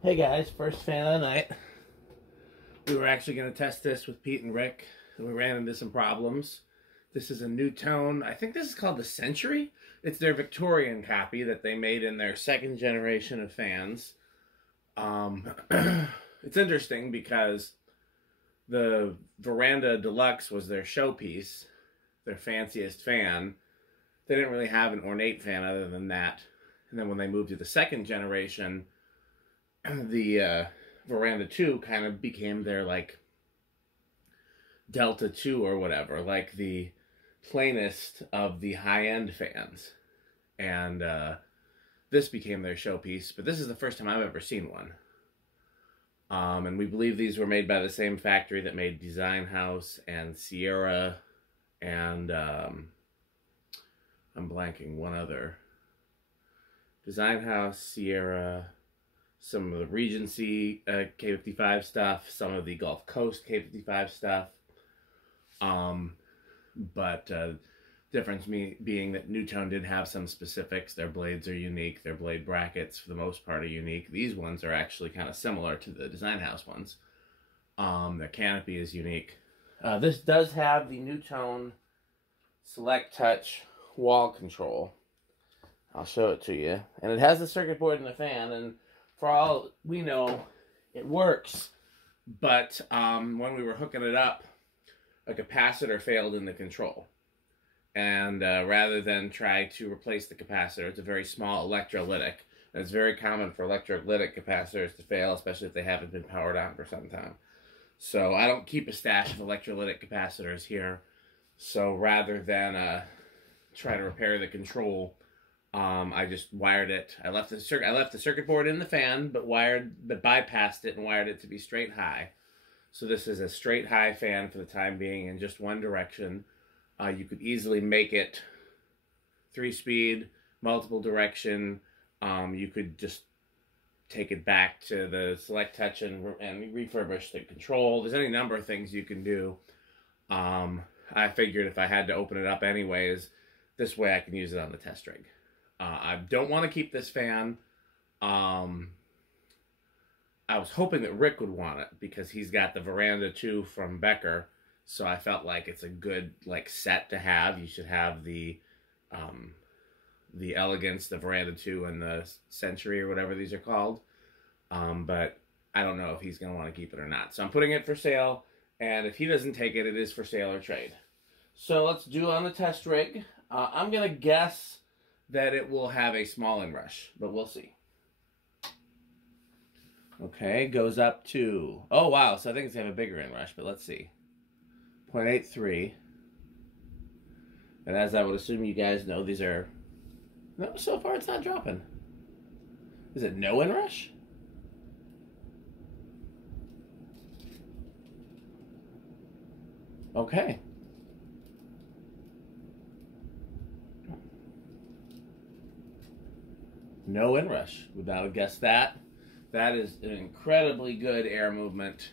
Hey guys, first fan of the night. We were actually going to test this with Pete and Rick, and we ran into some problems. This is a Nutone. I think this is called the Century. It's their Victorian copy that they made in their second generation of fans. It's interesting because the Veranda Deluxe was their showpiece, their fanciest fan. They didn't really have an ornate fan other than that. And then when they moved to the second generation, the Veranda 2 kind of became their, like, Delta 2 or whatever, like the plainest of the high-end fans. And this became their showpiece, but this is the first time I've ever seen one. And we believe these were made by the same factory that made Design House and Sierra and I'm blanking one other. Design House, Sierra, some of the Regency K55 stuff, some of the Gulf Coast K55 stuff. But difference being that Nutone did have some specifics. Their blades are unique. Their blade brackets, for the most part, are unique. These ones are actually kind of similar to the Design House ones. Their canopy is unique. This does have the Nutone Select Touch wall control. I'll show it to you. And it has the circuit board and the fan, and for all we know, it works. But when we were hooking it up, a capacitor failed in the control. And rather than try to replace the capacitor, it's a very small electrolytic. And it's very common for electrolytic capacitors to fail, especially if they haven't been powered on for some time. So I don't keep a stash of electrolytic capacitors here. So rather than try to repair the control, I just wired it. I left the circuit board in the fan, but bypassed it and wired it to be straight high. So this is a straight high fan for the time being in just one direction. You could easily make it 3-speed, multiple direction. You could just take it back to the Select Touch and refurbish the control. There's any number of things you can do. I figured if I had to open it up anyways, this way I can use it on the test rig. I don't want to keep this fan. I was hoping that Rick would want it because he's got the Veranda 2 from Becker. So I felt like it's a good, like, set to have. You should have the Elegance, the Veranda 2, and the Century or whatever these are called. But I don't know if he's going to want to keep it or not. So I'm putting it for sale. And if he doesn't take it, it is for sale or trade. So let's do it on the test rig. I'm going to guess that it will have a small inrush, but we'll see. Okay, goes up to, oh wow, so I think it's going to have a bigger inrush, but let's see. 0.83. And as I would assume you guys know, these are, no, so far it's not dropping. Is it no inrush? Okay. No inrush. Would not have guessed that. That is an incredibly good air movement.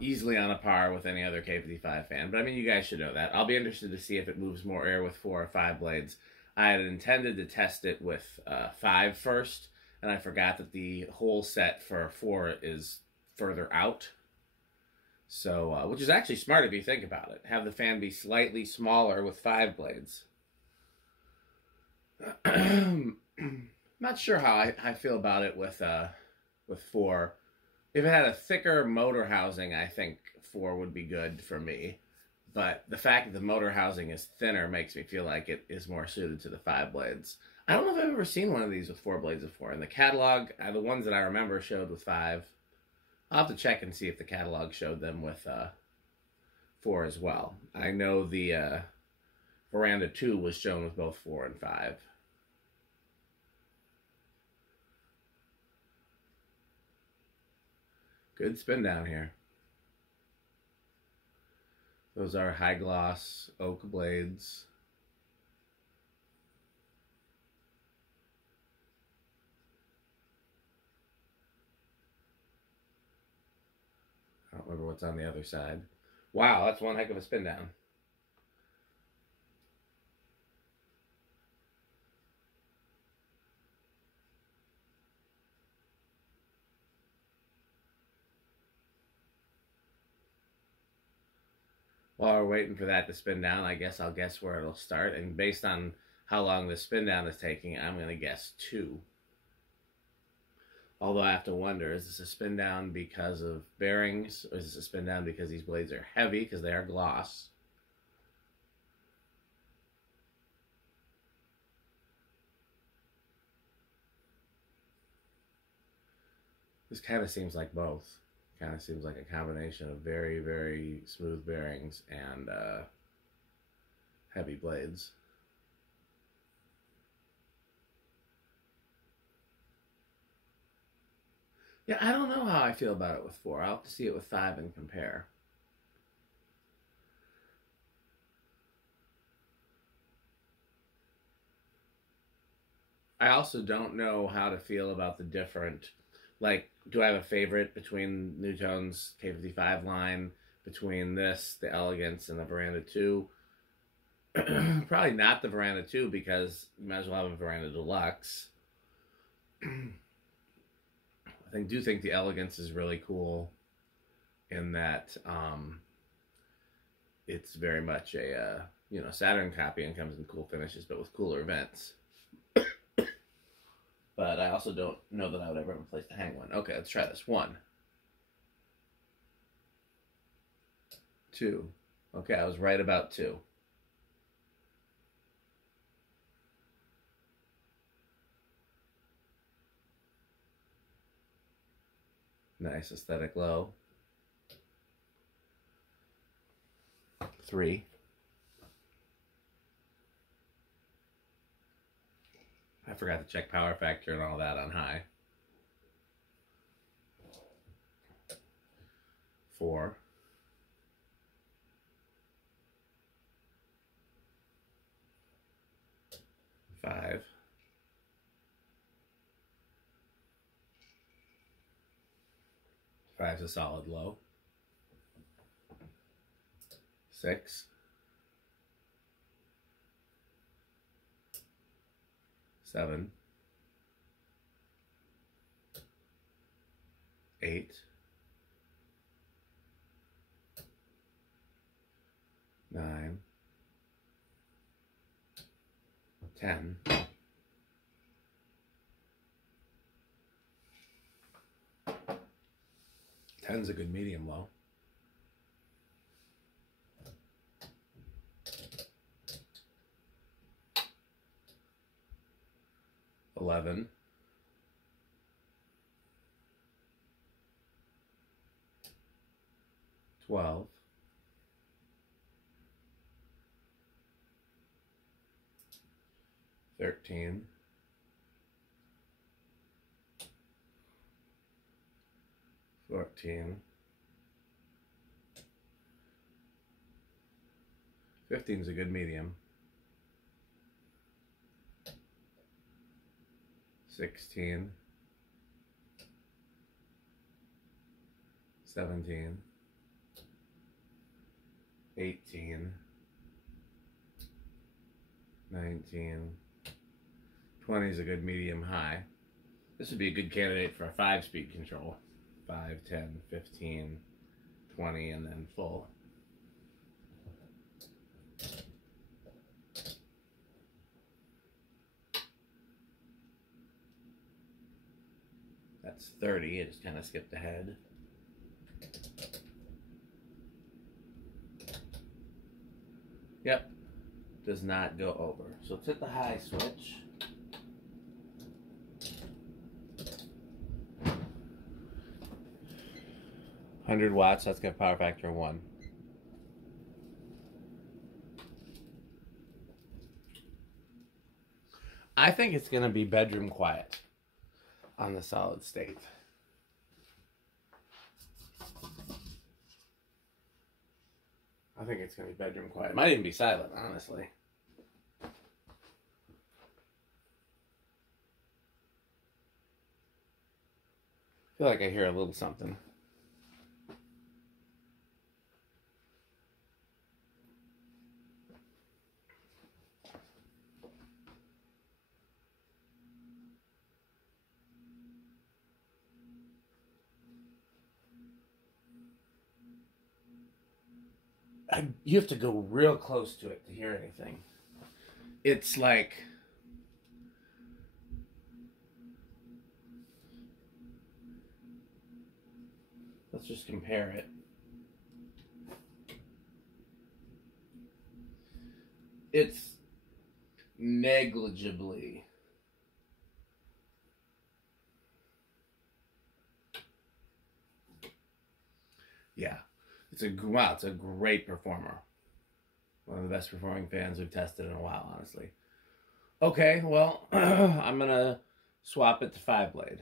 Easily on a par with any other K55 fan. But I mean, you guys should know that. I'll be interested to see if it moves more air with 4 or 5 blades. I had intended to test it with 5 first, and I forgot that the whole set for 4 is further out. So, which is actually smart if you think about it. Have the fan be slightly smaller with 5 blades. Not sure how I feel about it with 4. If it had a thicker motor housing, I think 4 would be good for me. But the fact that the motor housing is thinner makes me feel like it is more suited to the 5 blades. I don't know if I've ever seen one of these with 4 blades before. In the catalog, the ones that I remember showed with 5. I'll have to check and see if the catalog showed them with 4 as well. I know the Veranda 2 was shown with both 4 and 5. Good spin down here. Those are high gloss oak blades. I don't remember what's on the other side. Wow, that's one heck of a spin down. While we're waiting for that to spin down, I guess I'll guess where it'll start. And based on how long the spin down is taking, I'm going to guess 2. Although I have to wonder, is this a spin down because of bearings? Or is this a spin down because these blades are heavy, because they are gloss? This kind of seems like both. Kind of seems like a combination of very, very smooth bearings and heavy blades. Yeah, I don't know how I feel about it with 4. I'll have to see it with 5 and compare. I also don't know how to feel about the different, like, do I have a favorite between Nutone's K55 line, between this, the Elegance, and the Veranda 2? Probably not the Veranda 2, because you might as well have a Veranda Deluxe. I do think the Elegance is really cool in that it's very much a Saturn copy and comes in cool finishes, but with cooler vents. But I also don't know that I would ever have a place to hang one. Okay, let's try this. 1, 2. Okay, I was right about 2. Nice aesthetic low. 3. I forgot to check power factor and all that on high. 4. 5. 5's a solid low. 6. 7. 8. 9. 10. 10's a good medium low. 11. 12. 13. 14. 15's a good medium. 16. 17. 18. 19. 20 is a good medium high. This would be a good candidate for a 5-speed control. 5, 10, 15, 20, and then full. That's 30. I just kind of skipped ahead. Yep. Does not go over. So let's hit the high switch. $100 that's got power factor 1. I think it's going to be bedroom quiet on the solid state. I think it's going to be bedroom quiet. It might even be silent, honestly. I feel like I hear a little something. you have to go real close to it to hear anything. It's like, let's just compare it. It's negligibly. Yeah, it's a great performer. One of the best performing fans we've tested in a while, honestly. Okay, well, I'm gonna swap it to 5-blade.